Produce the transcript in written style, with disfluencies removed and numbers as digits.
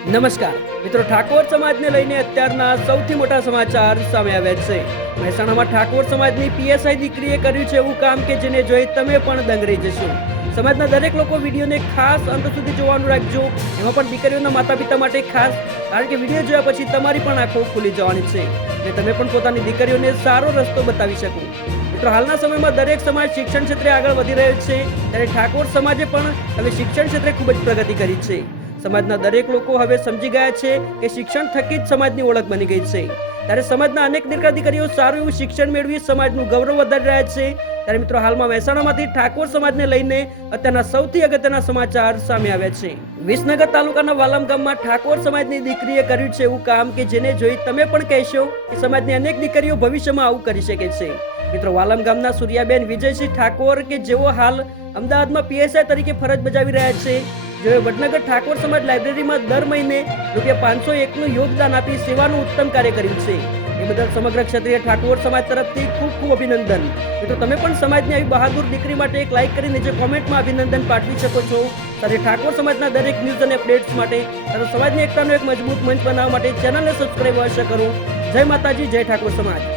નમસ્કાર મિત્રો, ઠાકોર સમાજને લઈને અત્યારના સૌથી મોટા સમાચાર સામે આવ્યા છે. મહેસાણામાં ઠાકોર સમાજની પીએસઆઈ દીકરીએ કર્યું છે એવું કામ કે જેને જોઈ તમે પણ દંગ રહી જશો. સમાજના દરેક લોકો વિડીયોને ખાસ અંત સુધી જોવાનું રાખજો. એમાં પણ દીકરીઓના માતા પિતા માટે ખાસ, કારણ કે વિડીયો જોયા પછી તમારી પણ આંખો ખુલી જવાની છે અને તમે પણ પોતાની દીકરીઓને સારો રસ્તો બતાવી શકો. મિત્રો, હાલના સમયમાં દરેક સમાજ શિક્ષણ ક્ષેત્રે આગળ વધી રહ્યો છે, ત્યારે ઠાકોર સમાજે પણ હવે શિક્ષણ ક્ષેત્રે ખૂબ જ પ્રગતિ કરી છે. સમાજના દરેક લોકો હવે સમજી ગયા છે કે શિક્ષણ થકી જ સમાજની ઓળખ બની ગઈ છે. ત્યારે સમાજના અનેક દીકરીઓ સારું એવું શિક્ષણ મેળવી સમાજનું ગૌરવ વધારી રહ્યા છે. ત્યારે મિત્રો, હાલમાં મહેસાણામાંથી ઠાકોર સમાજને લઈને અત્યારના સૌથી અગત્યના સમાચાર સામે આવ્યા છે. વિસનગર તાલુકાના વાલમ ગામમાં ઠાકોર સમાજની દીકરીએ કર્યું છે એવું કામ કે જેને જોઈ તમે પણ કહેશો કે સમાજની અનેક દીકરીઓ ભવિષ્યમાં આવું કરી શકે છે. મિત્રો, વાલમ ગામના સૂર્યાબેન વિજયસિંહ ઠાકોર કે જેઓ હાલ અમદાવાદમાં પીએસઆઈ તરીકે ફરજ બજાવી રહ્યા છે, જેઓએ વડનગર ઠાકોર સમાજ લાઇબ્રેરીમાં દર મહિને ₹501નું યોગદાન આપી સેવાનું ઉત્તમ કાર્ય કર્યું છે. એ બદલ સમગ્ર ક્ષત્રિય ઠાકોર સમાજ તરફથી ખૂબ ખૂબ અભિનંદન. મિત્રો, તમે પણ સમાજની આવી બહાદુર દીકરી માટે એક લાઇક કરીને જે કોમેન્ટમાં અભિનંદન પાઠવી શકો છો. સાથે ઠાકોર સમાજના દરેક ન્યૂઝ અને અપડેટ્સ માટે તથા સમાજની એકતાનો એક મજબૂત મંચ બનાવવા માટે ચેનલને સબસ્ક્રાઇબ અવશ્ય કરો. જય માતાજી, જય ઠાકોર સમાજ.